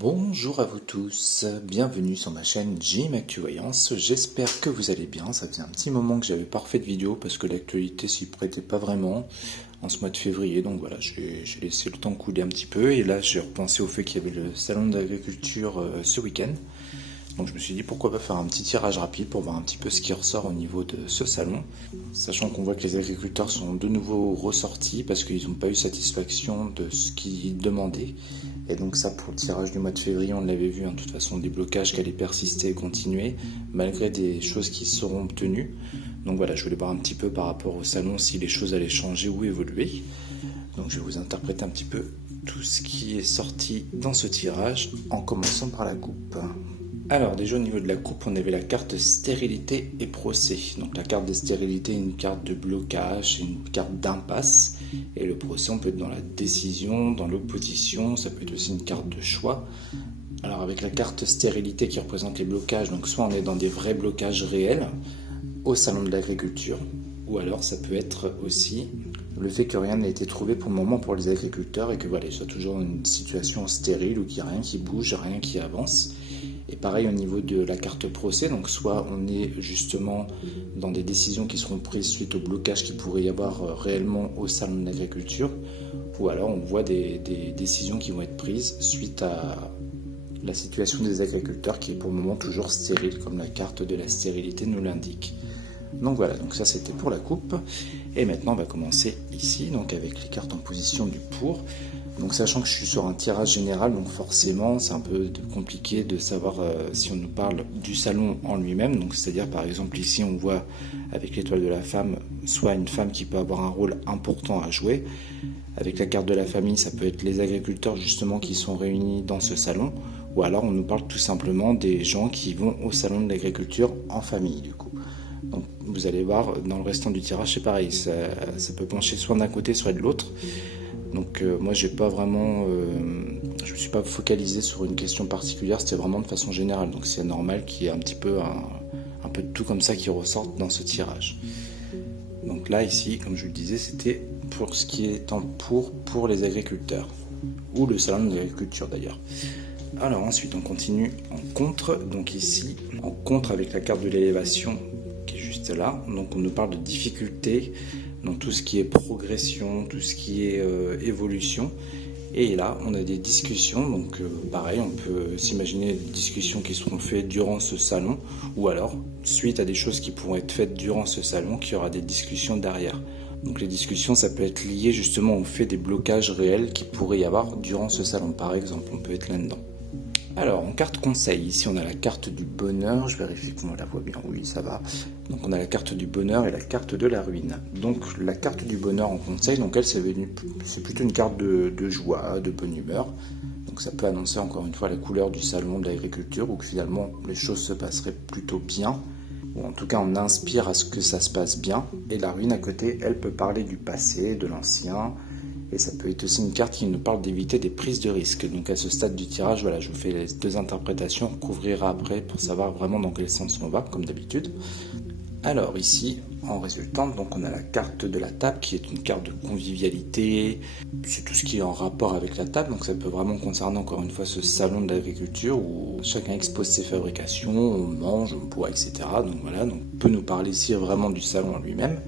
Bonjour à vous tous, bienvenue sur ma chaîne Jim Actuvoyance, j'espère que vous allez bien. Ça faisait un petit moment que j'avais pas refait de vidéo parce que l'actualité s'y prêtait pas vraiment en ce mois de février, donc voilà, j'ai laissé le temps couler un petit peu et là j'ai repensé au fait qu'il y avait le salon de l'agriculture ce week-end. Donc je me suis dit pourquoi pas faire un petit tirage rapide pour voir un petit peu ce qui ressort au niveau de ce salon. Sachant qu'on voit que les agriculteurs sont de nouveau ressortis parce qu'ils n'ont pas eu satisfaction de ce qu'ils demandaient. Et donc ça pour le tirage du mois de février, on l'avait vu, de toute façon des blocages qui allaient persister et continuer malgré des choses qui seront obtenues. Donc voilà, je voulais voir un petit peu par rapport au salon si les choses allaient changer ou évoluer. Donc je vais vous interpréter un petit peu tout ce qui est sorti dans ce tirage en commençant par la coupe. Alors déjà au niveau de la coupe, on avait la carte stérilité et procès. Donc la carte de stérilité est une carte de blocage, une carte d'impasse. Et le procès, on peut être dans la décision, dans l'opposition, ça peut être aussi une carte de choix. Alors avec la carte stérilité qui représente les blocages, donc soit on est dans des vrais blocages réels au salon de l'agriculture, ou alors ça peut être aussi le fait que rien n'a été trouvé pour le moment pour les agriculteurs et que voilà, il soit toujours une situation stérile où il n'y a rien qui bouge, rien qui avance. Et pareil au niveau de la carte procès, donc soit on est justement dans des décisions qui seront prises suite au blocage qu'il pourrait y avoir réellement au salon de l'agriculture, ou alors on voit des décisions qui vont être prises suite à la situation des agriculteurs qui est pour le moment toujours stérile, comme la carte de la stérilité nous l'indique. Donc voilà, donc ça c'était pour la coupe. Et maintenant on va commencer ici, donc avec les cartes en position du pour. Donc sachant que je suis sur un tirage général, donc forcément c'est un peu compliqué de savoir si on nous parle du salon en lui-même. Donc c'est-à-dire par exemple ici on voit avec l'étoile de la femme, soit une femme qui peut avoir un rôle important à jouer. Avec la carte de la famille, ça peut être les agriculteurs justement qui sont réunis dans ce salon. Ou alors on nous parle tout simplement des gens qui vont au salon de l'agriculture en famille du coup. Donc vous allez voir dans le restant du tirage c'est pareil, ça peut pencher soit d'un côté soit de l'autre. Donc moi je me suis pas focalisé sur une question particulière, c'était vraiment de façon générale. Donc c'est normal qu'il y ait un petit peu un peu de tout comme ça qui ressorte dans ce tirage. Donc là ici, comme je le disais, c'était pour ce qui est en pour les agriculteurs, ou le salon de l'agriculture d'ailleurs. Alors ensuite on continue en contre, donc ici en contre avec la carte de l'élévation qui est juste là. Donc on nous parle de difficultés dans tout ce qui est progression, tout ce qui est évolution. Et là, on a des discussions, donc pareil, on peut s'imaginer des discussions qui seront faites durant ce salon, ou alors, suite à des choses qui pourront être faites durant ce salon, qu'il y aura des discussions derrière. Donc les discussions, ça peut être lié justement au fait des blocages réels qui pourrait y avoir durant ce salon, par exemple, on peut être là-dedans. Alors, en carte conseil, ici on a la carte du bonheur, je vérifie qu'on la voit bien, oui ça va. Donc on a la carte du bonheur et la carte de la ruine. Donc la carte du bonheur en conseil, donc elle c'est plutôt une carte de joie, de bonne humeur. Donc ça peut annoncer encore une fois la couleur du salon de l'agriculture où que finalement les choses se passeraient plutôt bien. Ou en tout cas on inspire à ce que ça se passe bien. Et la ruine à côté, elle peut parler du passé, de l'ancien. Et ça peut être aussi une carte qui nous parle d'éviter des prises de risques. Donc à ce stade du tirage, voilà, je vous fais les deux interprétations, on recouvrira après pour savoir vraiment dans quel sens on va, comme d'habitude. Alors ici, en résultante, donc on a la carte de la table qui est une carte de convivialité, c'est tout ce qui est en rapport avec la table, donc ça peut vraiment concerner encore une fois ce salon de l'agriculture où chacun expose ses fabrications, on mange, on boit, etc. Donc voilà, donc on peut nous parler ici vraiment du salon en lui-même.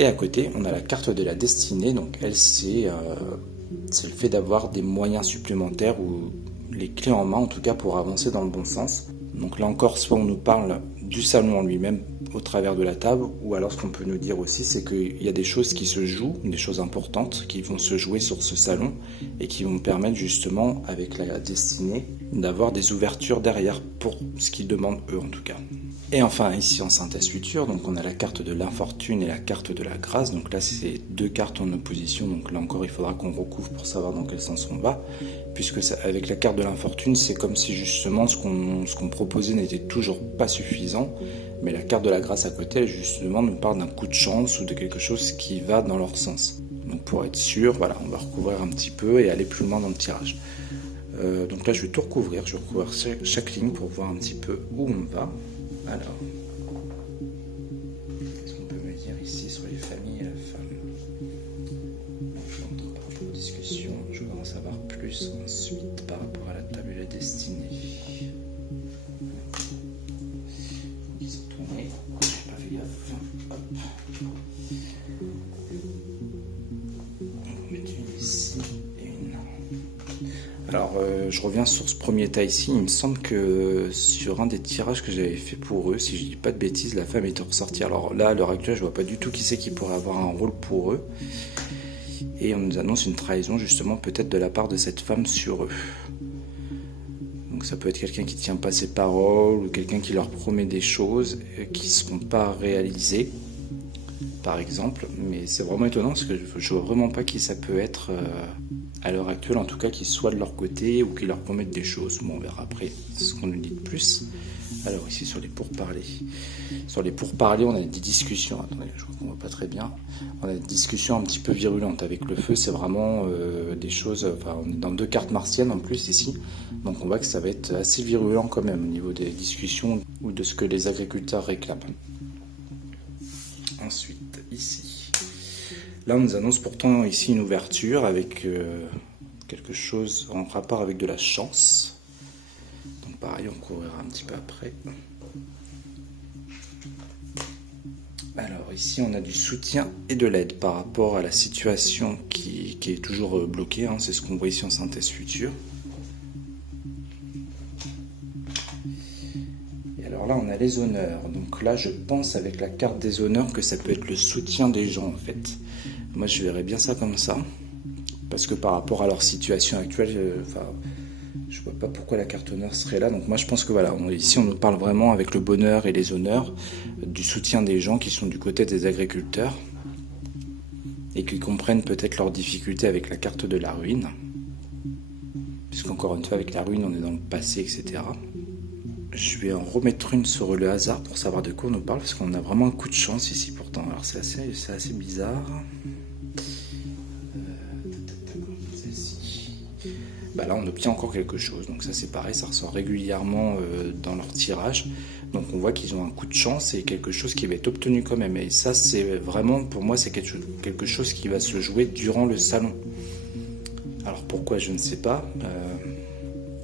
Et à côté, on a la carte de la destinée, donc elle, c'est le fait d'avoir des moyens supplémentaires ou les clés en main, en tout cas pour avancer dans le bon sens. Donc là encore, soit on nous parle du salon en lui-même au travers de la table, ou alors ce qu'on peut nous dire aussi, c'est qu'il y a des choses qui se jouent, des choses importantes qui vont se jouer sur ce salon et qui vont permettre justement, avec la destinée, d'avoir des ouvertures derrière pour ce qu'ils demandent eux en tout cas. Et enfin ici en synthèse future, donc on a la carte de l'infortune et la carte de la grâce, donc là c'est deux cartes en opposition, donc là encore il faudra qu'on recouvre pour savoir dans quel sens on va, puisque avec la carte de l'infortune c'est comme si justement ce qu'on proposait n'était toujours pas suffisant, mais la carte de la grâce à côté elle justement nous parle d'un coup de chance ou de quelque chose qui va dans leur sens. Donc pour être sûr, voilà, on va recouvrir un petit peu et aller plus loin dans le tirage. Donc là je vais tout recouvrir, je vais recouvrir chaque ligne pour voir un petit peu où on va. Alors, qu'est-ce qu'on peut me dire ici sur les familles et la femme? Je rentre par rapport aux discussions, je voudrais en savoir plus ensuite par rapport à la table et la destinée. je reviens sur ce premier tas ici. Il me semble que sur un des tirages que j'avais fait pour eux, si je dis pas de bêtises, la femme était ressortie. Alors là, à l'heure actuelle, je vois pas du tout qui c'est qui pourrait avoir un rôle pour eux. Et on nous annonce une trahison, justement, peut-être de la part de cette femme sur eux. Donc ça peut être quelqu'un qui tient pas ses paroles, ou quelqu'un qui leur promet des choses qui ne seront pas réalisées, par exemple. Mais c'est vraiment étonnant, parce que je vois vraiment pas qui ça peut être à l'heure actuelle, en tout cas, qui soit de leur côté, ou qui leur promettent des choses. Bon, on verra après ce qu'on nous dit de plus. Alors ici sur les pourparlers. Sur les pourparlers, on a des discussions. Attendez, je vois qu'on voit pas très bien. On a des discussions un petit peu virulentes avec le feu. C'est vraiment des choses. Enfin, on est dans 2 cartes martiennes en plus ici. Donc on voit que ça va être assez virulent quand même au niveau des discussions ou de ce que les agriculteurs réclament. Ensuite, ici. Là, on nous annonce pourtant ici une ouverture avec quelque chose en rapport avec de la chance. Pareil, on couvrira un petit peu après. Alors ici, on a du soutien et de l'aide par rapport à la situation qui est toujours bloquée. Hein. C'est ce qu'on voit ici en synthèse future. Et alors là, on a les honneurs. Donc là, je pense avec la carte des honneurs que ça peut être le soutien des gens en fait. Moi, je verrais bien ça comme ça. Parce que par rapport à leur situation actuelle, je vois pas pourquoi la carte honneur serait là. Donc moi je pense que voilà, ici on nous parle vraiment avec le bonheur et les honneurs du soutien des gens qui sont du côté des agriculteurs et qui comprennent peut-être leurs difficultés avec la carte de la ruine. Puisqu'encore une fois avec la ruine on est dans le passé, etc. Je vais en remettre une sur le hasard pour savoir de quoi on nous parle, parce qu'on a vraiment un coup de chance ici pourtant. Alors c'est assez bizarre. Bah là on obtient encore quelque chose, donc ça c'est pareil, ça ressort régulièrement dans leur tirage, donc on voit qu'ils ont un coup de chance et quelque chose qui va être obtenu quand même, et ça c'est vraiment, pour moi c'est quelque chose qui va se jouer durant le salon. Alors pourquoi, je ne sais pas.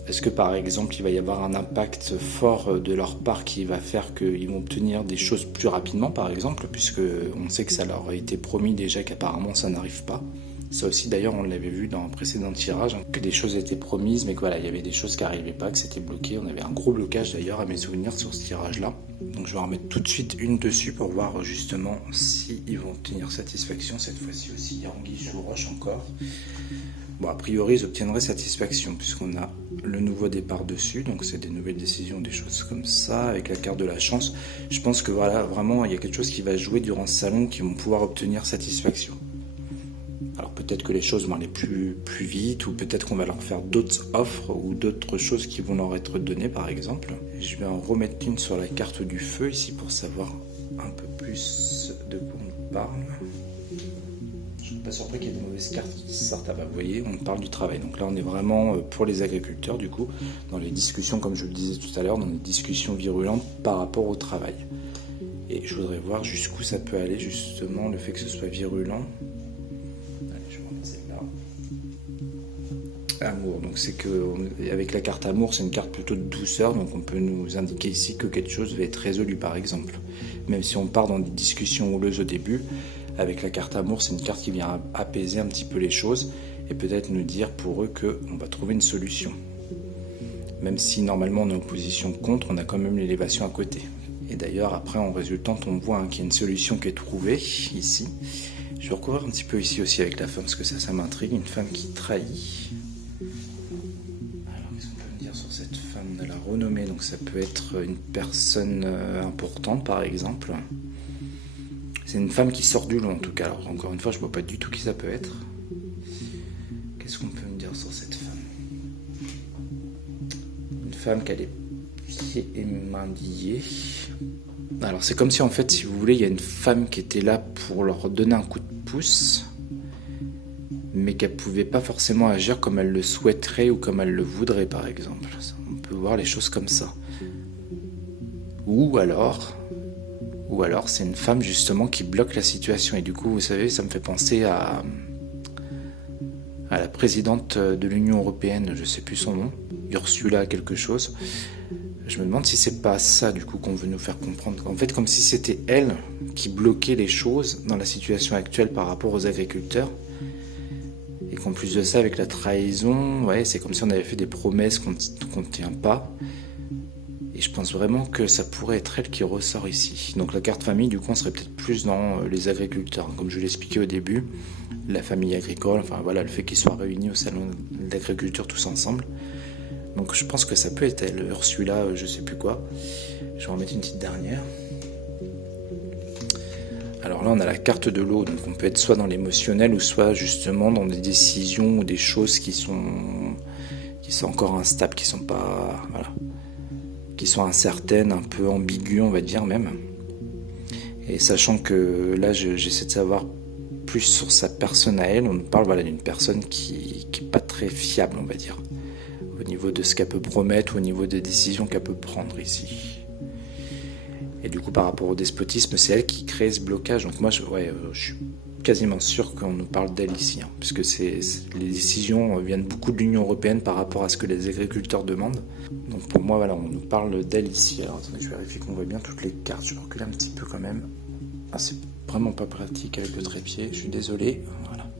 Est-ce que par exemple il va y avoir un impact fort de leur part qui va faire qu'ils vont obtenir des choses plus rapidement par exemple, puisque on sait que ça leur a été promis déjà qu'apparemment ça n'arrive pas. Ça aussi d'ailleurs on l'avait vu dans un précédent tirage, que des choses étaient promises mais que voilà, il y avait des choses qui n'arrivaient pas, que c'était bloqué. On avait un gros blocage d'ailleurs à mes souvenirs sur ce tirage là. Donc je vais en remettre tout de suite une dessus pour voir justement si ils vont obtenir satisfaction cette fois-ci aussi. Il y a anguille sous roche encore. Bon, a priori ils obtiendraient satisfaction puisqu'on a le nouveau départ dessus, donc c'est des nouvelles décisions, des choses comme ça, avec la carte de la chance. Je pense que voilà, vraiment il y a quelque chose qui va jouer durant ce salon qui vont pouvoir obtenir satisfaction. Alors peut-être que les choses vont aller plus vite, ou peut-être qu'on va leur faire d'autres offres ou d'autres choses qui vont leur être données par exemple. Je vais en remettre une sur la carte du feu ici pour savoir un peu plus de quoi on nous parle. Je ne suis pas surpris qu'il y ait de mauvaises cartes qui sortent. Ah bah vous voyez, on parle du travail. Donc là on est vraiment pour les agriculteurs du coup, dans les discussions comme je le disais tout à l'heure, dans les discussions virulentes par rapport au travail. Et je voudrais voir jusqu'où ça peut aller justement le fait que ce soit virulent. Amour, donc c'est que avec la carte amour c'est une carte plutôt de douceur, donc on peut nous indiquer ici que quelque chose va être résolu par exemple, même si on part dans des discussions houleuses au début. Avec la carte amour c'est une carte qui vient apaiser un petit peu les choses et peut-être nous dire pour eux qu'on va trouver une solution, même si normalement on est en position contre, on a quand même l'élévation à côté. Et d'ailleurs après en résultante on voit qu'il y a une solution qui est trouvée ici. Je vais recouvrir un petit peu ici aussi avec la femme parce que ça m'intrigue, une femme qui trahit. Cette femme de la renommée, donc ça peut être une personne importante par exemple. C'est une femme qui sort du lot en tout cas. Alors encore une fois, je vois pas du tout qui ça peut être. Qu'est-ce qu'on peut me dire sur cette femme? Une femme qui a les pieds et mains liés. Alors c'est comme si en fait, si vous voulez, il y a une femme qui était là pour leur donner un coup de pouce, mais qu'elle ne pouvait pas forcément agir comme elle le souhaiterait ou comme elle le voudrait par exemple. On peut voir les choses comme ça. Ou alors c'est une femme justement qui bloque la situation. Et du coup, vous savez, ça me fait penser à la présidente de l'Union Européenne, je ne sais plus son nom, Ursula quelque chose. Je me demande si c'est pas ça du coup qu'on veut nous faire comprendre. En fait, comme si c'était elle qui bloquait les choses dans la situation actuelle par rapport aux agriculteurs. Et qu'en plus de ça, avec la trahison, ouais, c'est comme si on avait fait des promesses qu'on ne tient pas. Et je pense vraiment que ça pourrait être elle qui ressort ici. Donc la carte famille, du coup, on serait peut-être plus dans les agriculteurs. Comme je l'expliquais au début, la famille agricole, enfin voilà, le fait qu'ils soient réunis au salon d'agriculture tous ensemble. Donc je pense que ça peut être elle. Ursula, je sais plus quoi. Je vais en mettre une petite dernière. Alors là, on a la carte de l'eau, donc on peut être soit dans l'émotionnel ou soit justement dans des décisions ou des choses qui sont encore instables, qui sont pas, voilà, qui sont incertaines, un peu ambiguës, on va dire même. Et sachant que là, j'essaie de savoir plus sur sa personne à elle, on nous parle, voilà, d'une personne qui est pas très fiable, on va dire, au niveau de ce qu'elle peut promettre, au niveau des décisions qu'elle peut prendre ici. Et du coup, par rapport au despotisme, c'est elle qui crée ce blocage. Donc moi, je suis quasiment sûr qu'on nous parle d'elle ici, hein, puisque les décisions viennent beaucoup de l'Union européenne par rapport à ce que les agriculteurs demandent. Donc pour moi, voilà, on nous parle d'elle ici. Alors attendez, je vérifie qu'on voit bien toutes les cartes. Je vais reculer un petit peu quand même. Ah, c'est vraiment pas pratique avec le trépied. Je suis désolé. Voilà.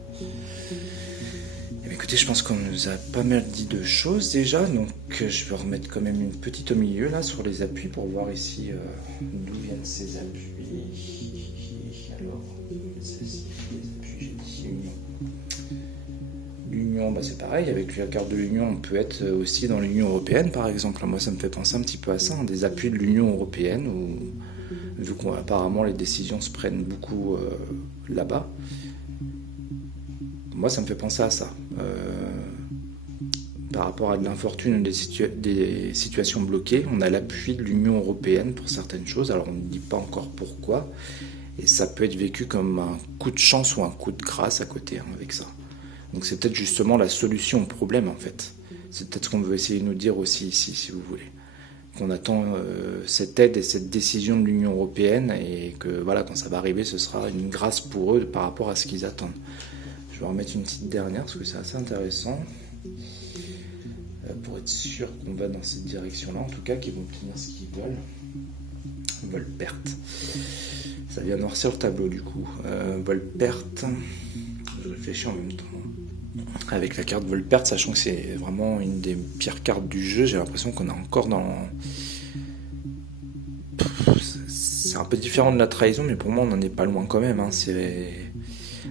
Écoutez, je pense qu'on nous a pas mal dit de choses déjà, donc je vais remettre quand même une petite au milieu là sur les appuis pour voir ici d'où viennent ces appuis. Alors, ceci, les appuis, j'ai dit Union. L'Union, bah c'est pareil, avec la carte de l'Union, on peut être aussi dans l'Union européenne par exemple. Moi, ça me fait penser un petit peu à ça, hein, des appuis de l'Union européenne, où, vu qu'apparemment les décisions se prennent beaucoup là-bas. Moi, ça me fait penser à ça. Par rapport à de l'infortune ou des situations bloquées, on a l'appui de l'Union européenne pour certaines choses. Alors, on ne dit pas encore pourquoi. Et ça peut être vécu comme un coup de chance ou un coup de grâce à côté, hein, avec ça. Donc, c'est peut-être justement la solution au problème, en fait. C'est peut-être ce qu'on veut essayer de nous dire aussi ici, si vous voulez. Qu'on attend cette aide et cette décision de l'Union européenne et que, voilà, quand ça va arriver, ce sera une grâce pour eux par rapport à ce qu'ils attendent. Je vais en remettre une petite dernière parce que c'est assez intéressant. Pour être sûr qu'on va dans cette direction-là, en tout cas, qu'ils vont obtenir ce qu'ils veulent. Vol-perte. Ça vient noircir le tableau du coup. Vol-perte. Je réfléchis en même temps. Avec la carte vol-perte, sachant que c'est vraiment une des pires cartes du jeu, j'ai l'impression qu'on est encore dans... C'est un peu différent de la trahison, mais pour moi, on n'en est pas loin quand même. Hein.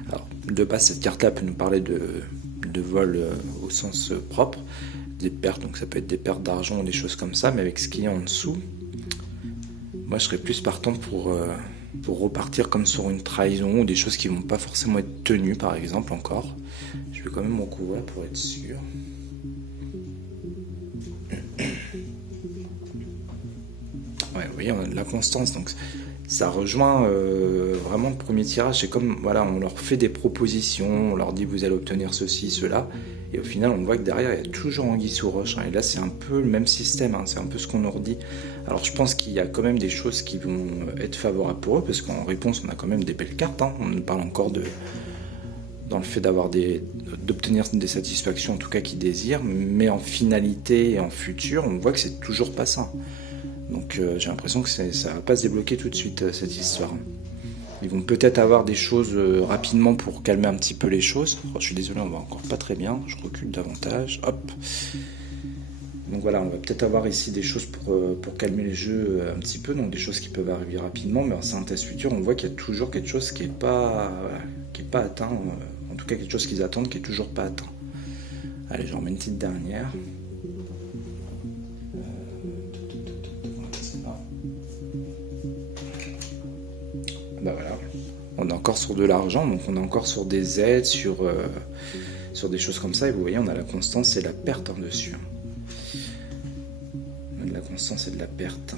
Alors, de base, cette carte-là peut nous parler de vol au sens propre, des pertes, donc ça peut être des pertes d'argent ou des choses comme ça, mais avec ce qu'il y a en dessous, moi je serais plus partant pour repartir comme sur une trahison ou des choses qui vont pas forcément être tenues, par exemple, encore. Je vais quand même recouvrir pour être sûr. Ouais, vous voyez, on a de la constance, donc ça rejoint vraiment le premier tirage. C'est comme, voilà, on leur fait des propositions, on leur dit vous allez obtenir ceci, cela, et au final on voit que derrière il y a toujours anguille sous roche, hein. Et là c'est un peu le même système, hein. C'est un peu ce qu'on leur dit. Alors je pense qu'il y a quand même des choses qui vont être favorables pour eux, parce qu'en réponse on a quand même des belles cartes, hein. On nous parle encore dans le fait d'obtenir des satisfactions, en tout cas qu'ils désirent, mais en finalité et en futur on voit que c'est toujours pas ça. Donc j'ai l'impression que ça va pas se débloquer tout de suite, cette histoire. Ils vont peut-être avoir des choses rapidement pour calmer un petit peu les choses. Oh, je suis désolé, on va encore pas très bien. Je recule davantage. Hop. Donc voilà, on va peut-être avoir ici des choses pour calmer les jeux un petit peu. Donc des choses qui peuvent arriver rapidement. Mais en synthèse future, on voit qu'il y a toujours quelque chose qui est pas atteint. En tout cas, quelque chose qu'ils attendent qui est toujours pas atteint. Allez, j'en remets une petite dernière. Bah voilà, on est encore sur de l'argent, donc on est encore sur des aides, sur des choses comme ça, et vous voyez, on a la constance et la perte en dessus. On a de la constance et de la perte.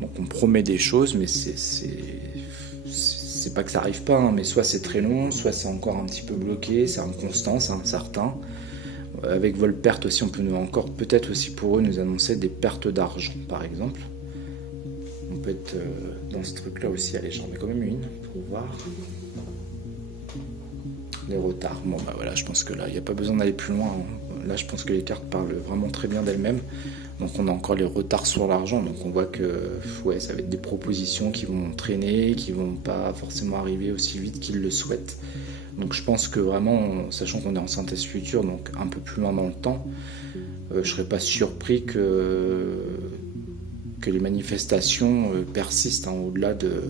Donc on promet des choses, mais c'est pas que ça arrive pas, hein, mais soit c'est très long, soit c'est encore un petit peu bloqué, c'est inconstant, c'est incertain. Avec vol-perte aussi, on peut encore peut-être aussi pour eux nous annoncer des pertes d'argent, par exemple. On peut être dans ce truc là aussi. Allez, j'en mets quand même une pour voir les retards. Bon bah voilà, je pense que là il n'y a pas besoin d'aller plus loin, hein. Là je pense que les cartes parlent vraiment très bien d'elles-mêmes. Donc on a encore les retards sur l'argent, donc on voit que ouais, ça va être des propositions qui vont traîner, qui vont pas forcément arriver aussi vite qu'ils le souhaitent. Donc je pense que vraiment, sachant qu'on est en synthèse future, donc un peu plus loin dans le temps, je serais pas surpris que les manifestations persistent, hein, au-delà de...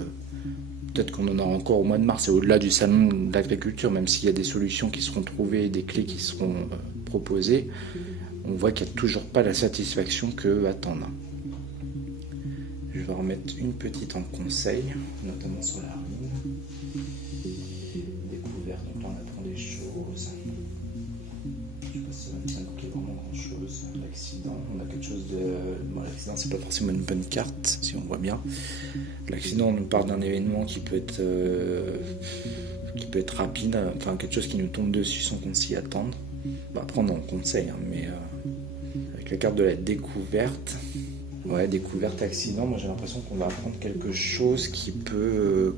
Peut-être qu'on en aura encore au mois de mars et au-delà du salon de l'agriculture, même s'il y a des solutions qui seront trouvées, des clés qui seront proposées, on voit qu'il n'y a toujours pas la satisfaction qu'eux attendent. Je vais remettre une petite en conseil, notamment sur la ruine. Découverte, donc là on apprend des choses. Je sais pas si ça va nous indiquer vraiment grand chose. L'accident, on a quelque chose de... Bon, l'accident c'est pas forcément une bonne carte, si on voit bien. L'accident, on nous parle d'un événement qui peut être rapide, enfin quelque chose qui nous tombe dessus sans qu'on s'y attende. Bah, après on en conseille, hein, mais avec la carte de la découverte, ouais, découverte, accident, moi j'ai l'impression qu'on va apprendre quelque chose qui peut,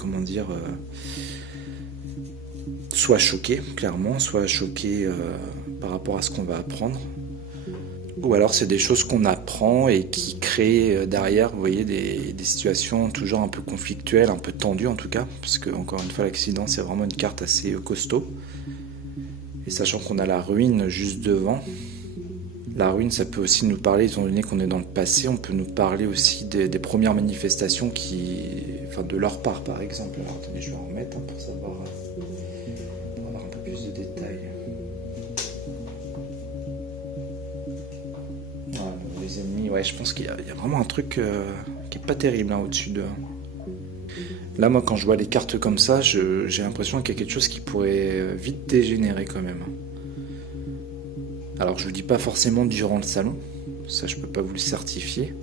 soit choquer, clairement, soit choquer par rapport à ce qu'on va apprendre. Ou alors c'est des choses qu'on apprend et qui créent derrière, vous voyez, des situations toujours un peu conflictuelles, un peu tendues en tout cas, parce que encore une fois l'accident c'est vraiment une carte assez costaud. Et sachant qu'on a la ruine juste devant, la ruine ça peut aussi nous parler, étant donné qu'on est dans le passé, on peut nous parler aussi des premières manifestations de leur part par exemple. Alors attendez, je vais en remettre pour savoir, pour avoir un peu plus de détails. Les ennemis, ouais, je pense qu'il y a vraiment un truc qui est pas terrible au-dessus d'eux. Là, moi, quand je vois les cartes comme ça, j'ai l'impression qu'il y a quelque chose qui pourrait vite dégénérer quand même. Alors, je vous dis pas forcément durant le salon, ça je peux pas vous le certifier,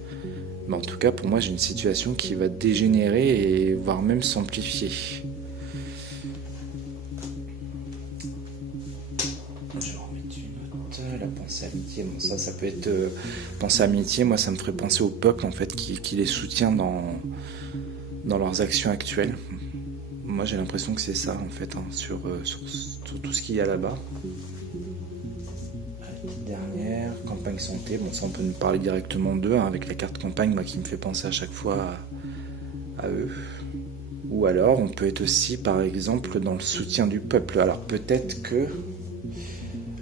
mais en tout cas, pour moi, j'ai une situation qui va dégénérer et voire même s'amplifier. La pensée amitié, bon, ça peut être pensée amitié, moi ça me ferait penser au peuple en fait qui les soutient dans leurs actions actuelles. Moi j'ai l'impression que c'est ça en fait, hein, sur tout ce qu'il y a là-bas. La petite dernière, campagne santé, bon ça on peut nous parler directement d'eux, hein, avec la carte campagne qui me fait penser à chaque fois à eux. Ou alors on peut être aussi par exemple dans le soutien du peuple. Alors peut-être que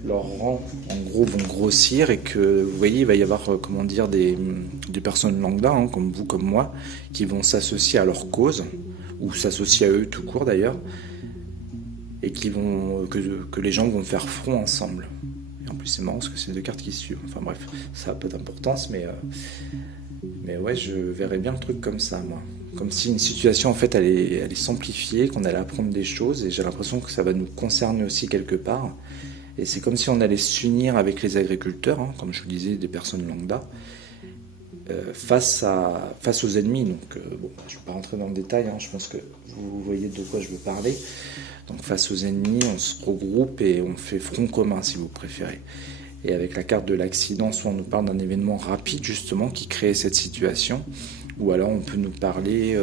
leurs rangs, en gros, vont grossir et que, vous voyez, il va y avoir, des personnes lambda, hein, comme vous, comme moi, qui vont s'associer à leur cause, ou s'associer à eux tout court d'ailleurs, et que les gens vont faire front ensemble. Et en plus, c'est marrant parce que c'est deux cartes qui se suivent. Enfin bref, ça n'a pas d'importance, mais ouais, je verrais bien le truc comme ça, moi. Comme si une situation, en fait, elle est s'amplifier, qu'on allait apprendre des choses, et j'ai l'impression que ça va nous concerner aussi quelque part. Et c'est comme si on allait s'unir avec les agriculteurs, hein, comme je vous disais, des personnes lambda, face aux ennemis. Donc, je ne vais pas rentrer dans le détail, hein, je pense que vous voyez de quoi je veux parler. Donc, face aux ennemis, on se regroupe et on fait front commun, si vous préférez. Et avec la carte de l'accident, soit on nous parle d'un événement rapide, justement, qui crée cette situation, ou alors on peut nous parler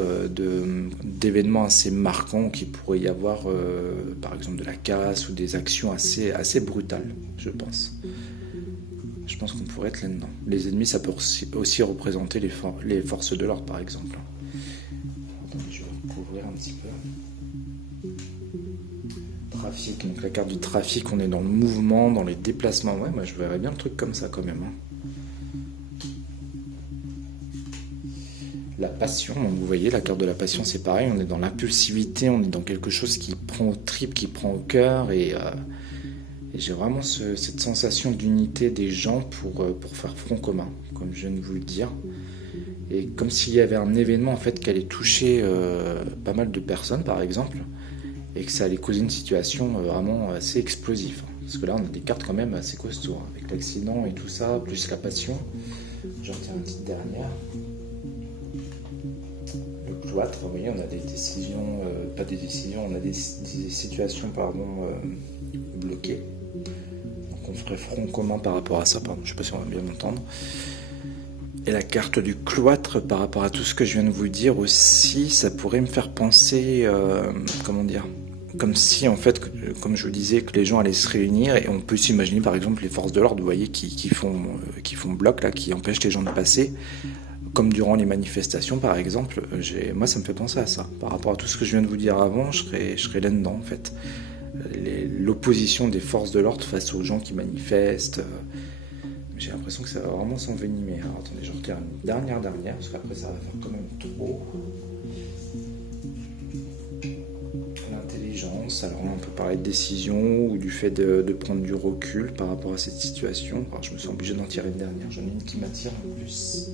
d'événements assez marquants qui pourrait y avoir, par exemple de la casse ou des actions assez brutales, je pense. Je pense qu'on pourrait être là-dedans. Les ennemis, ça peut aussi représenter les forces de l'ordre, par exemple. Attendez, je vais recouvrir un petit peu. Trafic, donc la carte du trafic, on est dans le mouvement, dans les déplacements. Ouais, moi je verrais bien le truc comme ça quand même. Hein. La passion, donc vous voyez, la carte de la passion, c'est pareil, on est dans l'impulsivité, on est dans quelque chose qui prend au tripes, qui prend au cœur, et j'ai vraiment cette sensation d'unité des gens pour faire front commun, comme je viens de vous le dire. Et comme s'il y avait un événement en fait qui allait toucher pas mal de personnes, par exemple, et que ça allait causer une situation vraiment assez explosive. Parce que là, on a des cartes quand même assez costauds, hein, avec l'accident et tout ça, plus la passion. J'en retiens une petite dernière. Le cloître, vous voyez, on a des décisions, pas des décisions, on a des situations, bloquées. Donc on ferait front commun par rapport à ça, pardon, je ne sais pas si on va bien m'entendre. Et la carte du cloître, par rapport à tout ce que je viens de vous dire aussi, ça pourrait me faire penser, comme si en fait, comme je vous disais, que les gens allaient se réunir, et on peut s'imaginer par exemple les forces de l'ordre, vous voyez, qui font bloc, là, qui empêchent les gens de passer, comme durant les manifestations par exemple. Moi ça me fait penser à ça. Par rapport à tout ce que je viens de vous dire avant, je serais là-dedans en fait. l'opposition des forces de l'ordre face aux gens qui manifestent. J'ai l'impression que ça va vraiment s'envenimer. Alors attendez, je retire une dernière, parce qu'après ça va faire quand même trop. L'intelligence, alors là on peut parler de décision ou du fait de prendre du recul par rapport à cette situation. Alors je me sens obligé d'en tirer une dernière, j'en ai une qui m'attire en plus.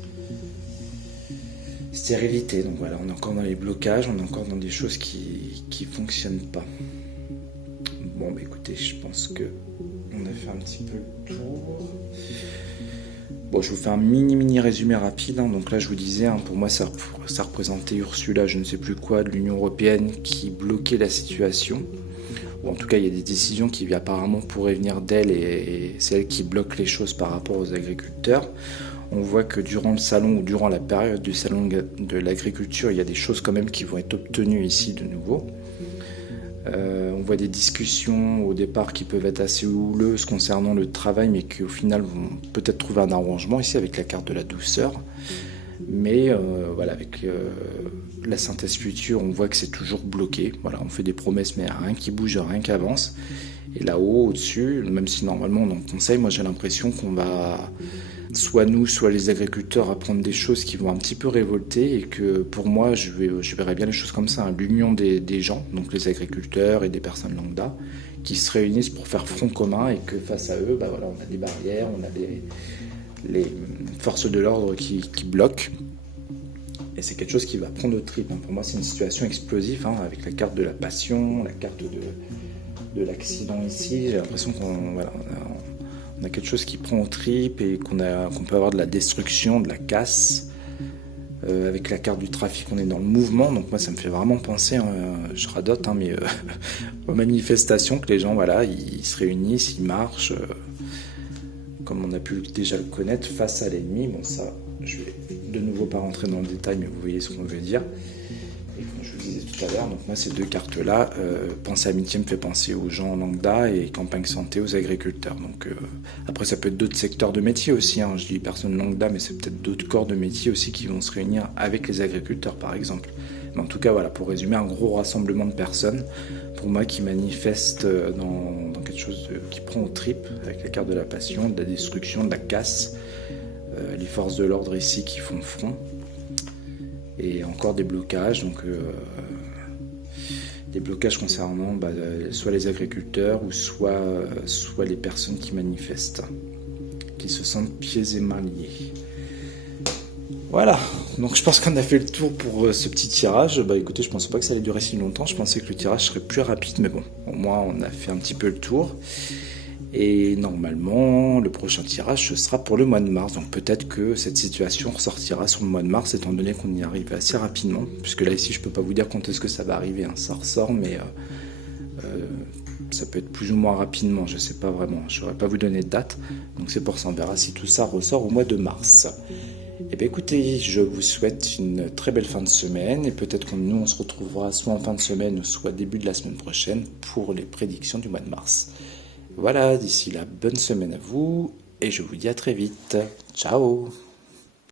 Stérilité, donc voilà, on est encore dans les blocages, on est encore dans des choses qui fonctionnent pas. Bon bah écoutez, je pense que on a fait un petit peu le tour. Bon, je vous fais un mini résumé rapide. Donc là, je vous disais, pour moi, ça représentait Ursula, je ne sais plus quoi, de l'Union Européenne qui bloquait la situation. Ou en tout cas, il y a des décisions qui apparemment pourraient venir d'elle et c'est elle qui bloque les choses par rapport aux agriculteurs. On voit que durant le salon ou durant la période du salon de l'agriculture, il y a des choses quand même qui vont être obtenues ici de nouveau. On voit des discussions au départ qui peuvent être assez houleuses concernant le travail, mais qui au final vont peut-être trouver un arrangement ici avec la carte de la douceur. Mais voilà, avec la synthèse future, on voit que c'est toujours bloqué. Voilà, on fait des promesses, mais rien qui bouge, rien qui avance. Et là-haut, au-dessus, même si normalement on en conseille, moi j'ai l'impression qu'on va, soit nous, soit les agriculteurs, apprendre des choses qui vont un petit peu révolter et que pour moi, je verrais bien les choses comme ça, l'union des gens, donc les agriculteurs et des personnes lambda, qui se réunissent pour faire front commun et que face à eux, voilà, on a des barrières, on a les forces de l'ordre qui bloquent. Et c'est quelque chose qui va prendre aux tripes. Pour moi, c'est une situation explosive, avec la carte de la passion, la carte de l'accident ici. J'ai l'impression qu'on a quelque chose qui prend aux tripes et qu'on peut avoir de la destruction, de la casse. Avec la carte du trafic, on est dans le mouvement. Donc moi, ça me fait vraiment penser, je radote, mais aux manifestations, que les gens, ils se réunissent, ils marchent, comme on a pu déjà le connaître, face à l'ennemi. Bon, ça, je vais de nouveau pas rentrer dans le détail, mais vous voyez ce qu'on veut dire. Et comme je vous disais tout à l'heure, donc moi ces deux cartes-là, Pensée Amitié me fait penser aux gens lambda et Campagne Santé aux agriculteurs. Donc après ça peut être d'autres secteurs de métier aussi, je dis personne lambda, mais c'est peut-être d'autres corps de métier aussi qui vont se réunir avec les agriculteurs par exemple. Mais en tout cas voilà, pour résumer, un gros rassemblement de personnes, pour moi qui manifestent dans quelque chose qui prend aux tripes, avec la carte de la passion, de la destruction, de la casse, les forces de l'ordre ici qui font front. Et encore des blocages, donc des blocages concernant soit les agriculteurs ou soit les personnes qui manifestent, qui se sentent pieds et mains liés. Voilà, donc je pense qu'on a fait le tour pour ce petit tirage. Écoutez, je pensais pas que ça allait durer si longtemps, je pensais que le tirage serait plus rapide, mais bon, au moins on a fait un petit peu le tour. Et normalement, le prochain tirage, ce sera pour le mois de mars. Donc peut-être que cette situation ressortira sur le mois de mars, étant donné qu'on y arrive assez rapidement. Puisque là, ici, je ne peux pas vous dire quand est-ce que ça va arriver. Ça ressort, mais ça peut être plus ou moins rapidement. Je ne sais pas vraiment. Je ne saurais pas vous donner de date. Donc c'est pour ça, on verra si tout ça ressort au mois de mars. Eh bien écoutez, je vous souhaite une très belle fin de semaine. Et peut-être que nous, on se retrouvera soit en fin de semaine, soit début de la semaine prochaine pour les prédictions du mois de mars. Voilà, d'ici là, bonne semaine à vous et je vous dis à très vite. Ciao!